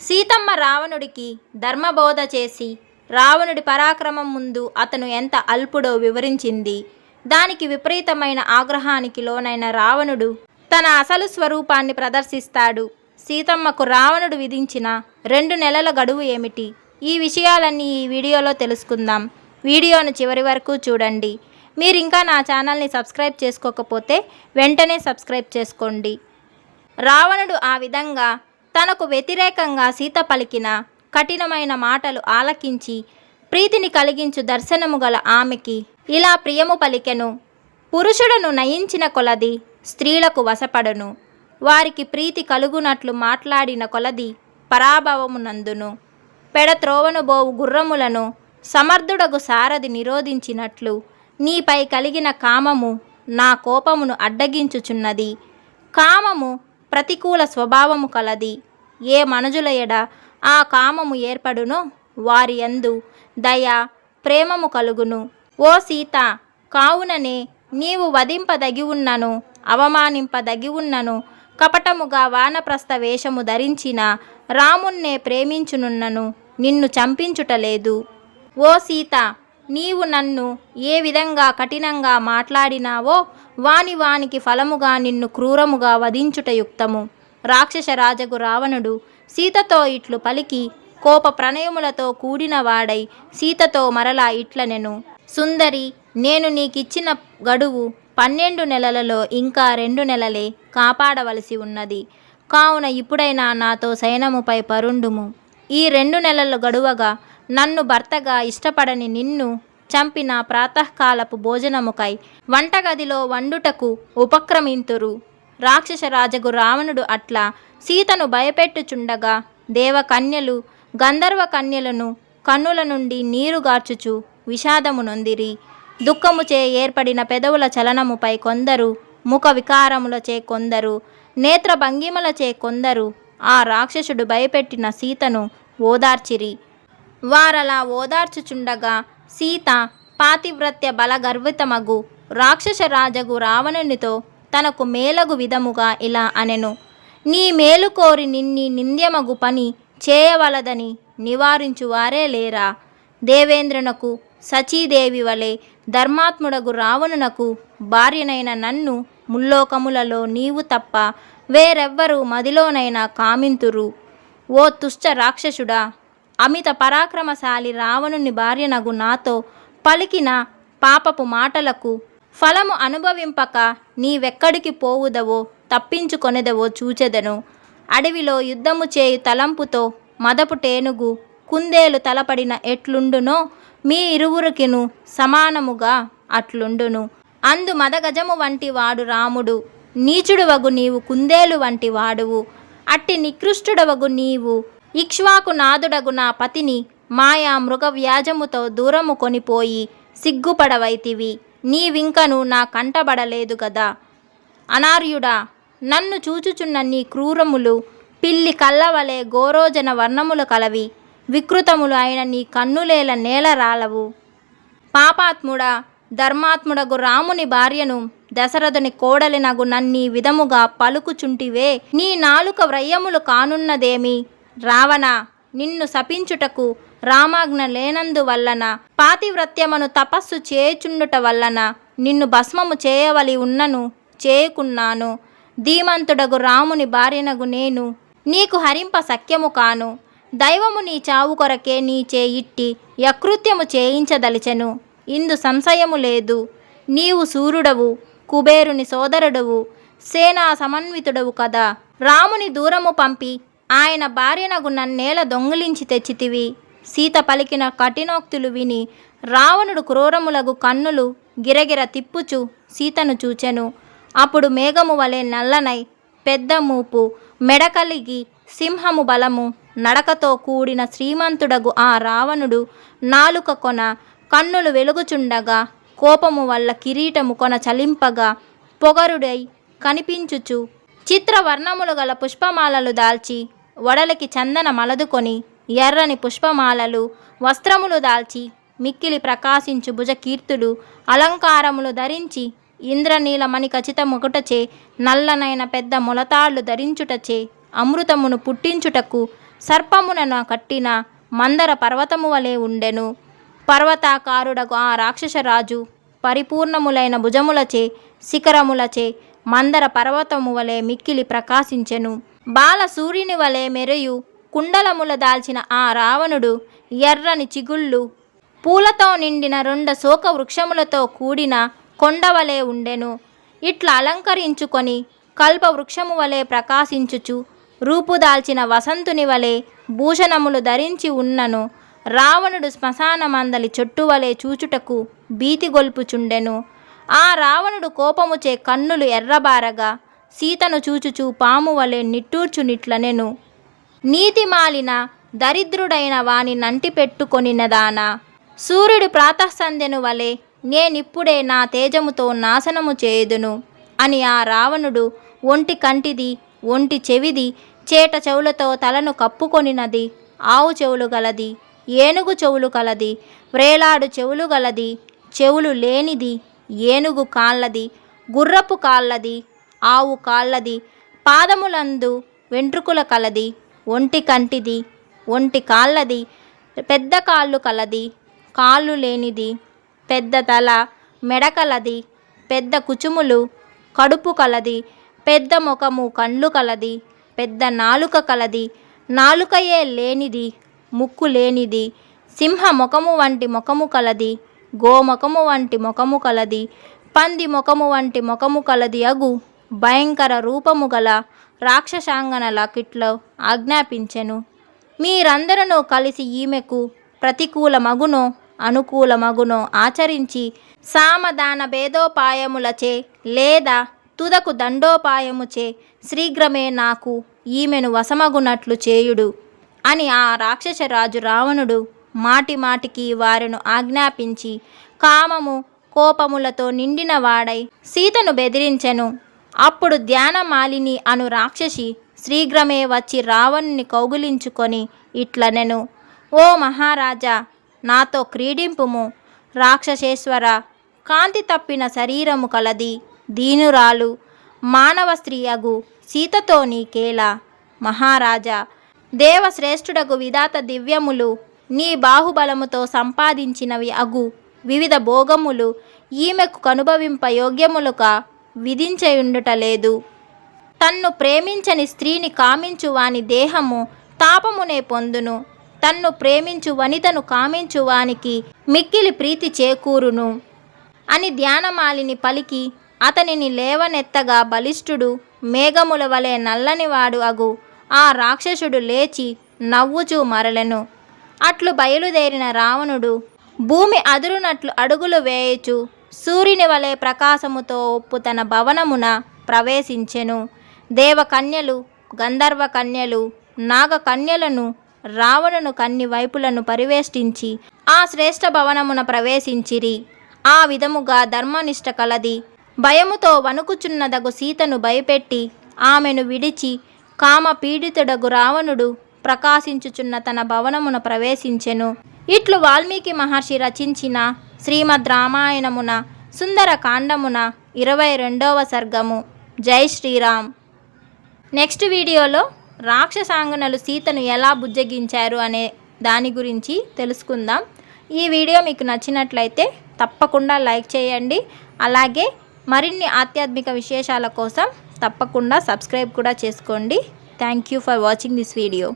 సీతమ్మ రావణుడికి ధర్మబోధ చేసి రావణుడి పరాక్రమం ముందు అతను ఎంత అల్పుడో వివరించింది. దానికి విపరీతమైన ఆగ్రహానికి లోనైన రావణుడు తన అసలు స్వరూపాన్ని ప్రదర్శిస్తాడు. సీతమ్మకు రావణుడు విధించిన 2 నెలల గడువు ఏమిటి? ఈ విషయాలన్నీ ఈ వీడియోలో తెలుసుకుందాం. వీడియోను చివరి వరకు చూడండి. మీరు ఇంకా నా ఛానల్ని సబ్స్క్రైబ్ చేసుకోకపోతే వెంటనే సబ్స్క్రైబ్ చేసుకోండి. రావణుడు ఆ విధంగా తనకు వ్యతిరేకంగా సీత పలికిన కఠినమైన మాటలు ఆలకించి ప్రీతిని కలిగించు దర్శనము గల ఆమెకి ఇలా ప్రియము పలికెను. పురుషుడును నయించిన కొలది స్త్రీలకు వశపడును. వారికి ప్రీతి కలుగునట్లు మాట్లాడిన కొలది పరాభవమునందును. పెడత్రోవను బోవు గుర్రములను సమర్థుడగు సారథి నిరోధించినట్లు నీపై కలిగిన కామము నా కోపమును అడ్డగించుచున్నది. కామము ప్రతికూల స్వభావము కలది. ఏ మనుజుల ఎడ ఆ కామము ఏర్పడునో వారి యందు దయ ప్రేమము కలుగును. ఓ సీత, కావుననే నీవు వధింపదగి ఉన్నను, అవమానింపదగి ఉన్నను, కపటముగా వానప్రస్థ వేషము ధరించిన రామున్నే ప్రేమించునున్నను, నిన్ను చంపించుటలేదు. ఓ సీత, నీవు నన్ను ఏ విధంగా కఠినంగా మాట్లాడినావో వానికి ఫలముగా నిన్ను క్రూరముగా వధించుట యుక్తము. రాక్షస రాజగు రావణుడు సీతతో ఇట్లు పలికి కోప ప్రణయములతో కూడినవాడై సీతతో మరలా ఇట్లనెను. సుందరి, నేను నీకిచ్చిన గడువు 12 నెలలలో ఇంకా 2 నెలలే కాపాడవలసి ఉన్నది. కావున ఇప్పుడైనా నాతో శయనముపై పరుండుము. ఈ 2 నెలల గడువగా నన్ను భర్తగా ఇష్టపడని నిన్ను చంపిన ప్రాతకాలపు భోజనముకై వంటగదిలో వండుటకు ఉపక్రమింతురు. రాక్షస రాజగు రావణుడు అట్లా సీతను భయపెట్టుచుండగా దేవకన్యలు గంధర్వ కన్యలను కన్నుల నుండి నీరుగార్చుచు విషాదము నొందిరి. దుఃఖముచే ఏర్పడిన పెదవుల చలనముపై కొందరు, ముఖ వికారములచే కొందరు, నేత్ర భంగిమలచే కొందరు ఆ రాక్షసుడు భయపెట్టిన సీతను ఓదార్చిరి. వారలా ఓదార్చుచుండగా సీత పాతివ్రత్య బలగర్వితమగు రాక్షస రాజగు రావణునితో తనకు మేలగు విధముగా ఇలా అనెను. నీ మేలు కోరి నిన్ని నింద్యమగు పని చేయవలదని నివారించువారే లేరా? దేవేంద్రునకు సచీదేవి వలె ధర్మాత్ముడగు రావణునకు భార్యనైన నన్ను ముల్లోకములలో నీవు తప్ప వేరెవ్వరూ మదిలోనైనా కామింతురు. ఓ తుష్ట రాక్షసుడా, అమిత పరాక్రమశాలి రావణుని భార్యనగు నాతో పలికిన పాపపు మాటలకు ఫలము అనుభవింపక నీవెక్కడికి పోవుదవో తప్పించుకొనెదవో చూచెదను. అడవిలో యుద్ధము చేయు తలంపుతో మదపు టేనుగు కుందేలు తలపడిన ఎట్లుండునో మీ ఇరువురికిను సమానముగా అట్లుండును. అందు మదగజము వంటి వాడు రాముడు, నీచుడువగు నీవు కుందేలు వంటి వాడువు. అట్టి నికృష్టుడవగు నీవు ఇక్ష్వాకు నాదుడగు నా పతిని మాయా మృగ వ్యాజముతో దూరము కొనిపోయి సిగ్గుపడవైతివి. నీవింకను నా కంటబడలేదు గదా. అనార్యుడా, నన్ను చూచుచున్న నీ క్రూరములు పిల్లి కళ్ళవలే గోరోజన వర్ణములు కలవి. వికృతములు అయిన నీ కన్నులేల నేల రాలవు. పాపాత్ముడా, ధర్మాత్ముడగు రాముని భార్యను దశరథుని కోడలినగు నన్నీ విధముగా పలుకుచుంటివే. నీ నాలుక వ్రయ్యములు కానున్నదేమి? రావణ, నిన్ను శపించుటకు రామాజ్ఞ లేనందువల్లన పాతివ్రత్యమును తపస్సు చేయుచుండుట వల్లన నిన్ను భస్మము చేయవలి ఉన్నను చేయకున్నాను. ధీమంతుడగు రాముని భార్యనగు నేను నీకు హరింప సఖ్యము కాను. దైవము నీ చావు కొరకే నీచే ఇట్టి యకృత్యము చేయించదలిచెను. ఇందు సంశయము లేదు. నీవు సూర్యుడవు, కుబేరుని సోదరుడవు, సేనా సమన్వితుడవు కదా. రాముని దూరము పంపి ఆయన భార్యనగు నన్నేల దొంగిలించి తెచ్చితివి. సీత పలికిన కఠినోక్తులు విని రావణుడు క్రూరములగు కన్నులు గిరగిర తిప్పుచు సీతను చూచెను. అప్పుడు మేఘము వలె నల్లనై పెద్ద మూపు మెడ కలిగి సింహము బలము నడకతో కూడిన శ్రీమంతుడగు ఆ రావణుడు నాలుక కొన కన్నులు వెలుగుచుండగా కోపము వల్ల కిరీటము కొన చలింపగా పొగరుడై కనిపించుచు చిత్రవర్ణములు గల పుష్పమాలలు దాల్చి వడలికి చందన మలదుకొని ఎర్రని పుష్పమాలలు వస్త్రములు దాల్చి మిక్కిలి ప్రకాశించు భుజకీర్తులు అలంకారములు ధరించి ఇంద్రనీలమణి ఖచ్చిత ముకుటచే నల్లనైన పెద్ద మొలతాళ్లు ధరించుటచే అమృతమును పుట్టించుటకు సర్పమునను కట్టిన మందర పర్వతము వలె ఉండెను. పర్వతాకారుడకు ఆ రాక్షసరాజు పరిపూర్ణములైన భుజములచే శిఖరములచే మందర పర్వతము వలె మిక్కిలి ప్రకాశించెను. బాల సూర్యుని వలె మెరయు కుండలముల దాల్చిన ఆ రావణుడు ఎర్రని చిగుళ్ళు పూలతో నిండిన 2 శోక వృక్షములతో కూడిన కొండవలే ఉండెను. ఇట్లా అలంకరించుకొని కల్ప వృక్షము వలె ప్రకాశించుచు రూపుదాల్చిన వసంతుని వలె భూషణములు ధరించి ఉన్నను. రావణుడు శ్మశాన మందలి చెట్టు వలె చూచుటకు భీతిగొల్పుచుండెను. ఆ రావణుడు కోపముచే కన్నులు ఎర్రబారగా సీతను చూచుచూ పాము వలె నిట్టూర్చునిట్లనెను. నీతిమాలిన దరిద్రుడైన వాని నంటి పెట్టుకొనినదానా, సూర్యుడు ప్రాతఃసంధ్యను వలె నేనిప్పుడే నా తేజముతో నాశనము చేయుదును అని ఆ రావణుడు ఒంటి కంటిది, ఒంటి చెవిది, చేట చెవులతో తలను కప్పుకొనినది, ఆవు చెవులు గలది, ఏనుగు చెవులు కలది, వ్రేలాడు చెవులు గలది, చెవులు లేనిది, ఏనుగు కాళ్ళది, గుర్రపు కాళ్ళది, ఆవు కాళ్ళది, పాదములందు వెంట్రుకల కలది, ఒంటి కంటిది, ఒంటి కాళ్ళది, పెద్ద కాళ్ళు కలది, కాళ్ళు లేనిది, పెద్ద తల, మెడకలది, పెద్ద కుచుములు, కడుపు కలది, పెద్ద ముఖము, కండ్లు కలది, పెద్ద నాలుక కలది, నాలుకయే లేనిది, ముక్కు లేనిది, సింహ ముఖము వంటి ముఖము కలది, గోముఖము వంటి ముఖము కలది, పంది ముఖము వంటి ముఖము కలది అగు భయంకర రూపము గల రాక్షసాంగనలకిట్లో ఆజ్ఞాపించెను. మీరందరూ కలిసి ఈమెకు ప్రతికూలమగునో అనుకూలమగునో ఆచరించి సామదాన భేదోపాయములచే లేదా తుదకు దండోపాయముచే శీఘ్రమే నాకు ఈమెను వశమగునట్లు చేయుడు అని ఆ రాక్షసరాజు రావణుడు మాటిమాటికి వారిను ఆజ్ఞాపించి కామము కోపములతో నిండిన వాడై సీతను బెదిరించెను. అప్పుడు ధ్యానమాలిని అను రాక్షసి శీఘ్రమే వచ్చి రావణుని కౌగిలించుకొని ఇట్లనెను, ఓ మహారాజా, నాతో క్రీడింపుము. రాక్షసేశ్వర, కాంతి తప్పిన శరీరము కలది, దీనురాలు, మానవ స్త్రీ అగు సీతతో నీకేలా? మహారాజా, దేవశ్రేష్ఠుడగు విధాత దివ్యములు నీ బాహుబలముతో సంపాదించినవి అగు వివిధ భోగములు ఈమెకు కనుభవింప యోగ్యములుగా విధించయుండుటలేదు. తన్ను ప్రేమించని స్త్రీని కామించు వాని దేహము తాపమునే పొందును. తన్ను ప్రేమించు వనితను కామించు వానికి మిక్కిలి ప్రీతి చేకూరును అని ధ్యానమాలిని పలికి అతనిని లేవనెత్తగా బలిష్ఠుడు మేఘముల వలె నల్లనివాడు అగు ఆ రాక్షసుడు లేచి నవ్వుచూ మరలెను. అట్లు బయలుదేరిన రావణుడు భూమి అదురునట్లు అడుగులు వేయుచు సూర్యుని వలె ప్రకాశముతో ఒప్పు తన భవనమున ప్రవేశించెను. దేవకన్యలు, గంధర్వ కన్యలు, నాగకన్యలను రావణును కన్ని వైపులను పరివేష్టించి ఆ శ్రేష్ఠ భవనమున ప్రవేశించిరి. ఆ విధముగా ధర్మనిష్ట కలది భయముతో వణుకుచున్నదగు సీతను భయపెట్టి ఆమెను విడిచి కామ పీడితుడగు రావణుడు ప్రకాశించుచున్న తన భవనమున ప్రవేశించెను. ఇట్లు వాల్మీకి మహర్షి రచించిన శ్రీమద్ రామాయణమున సుందరకాండమున 22వ సర్గము. జై శ్రీరామ్. నెక్స్ట్ వీడియోలో రాక్షసాంగనలు సీతను ఎలా బుజ్జగించారు అనే దాని గురించి తెలుసుకుందాం. ఈ వీడియో మీకు నచ్చినట్లయితే తప్పకుండా లైక్ చేయండి. అలాగే మరిన్ని ఆధ్యాత్మిక విశేషాల కోసం తప్పకుండా సబ్స్క్రైబ్ కూడా చేసుకోండి. Thank you for watching this video.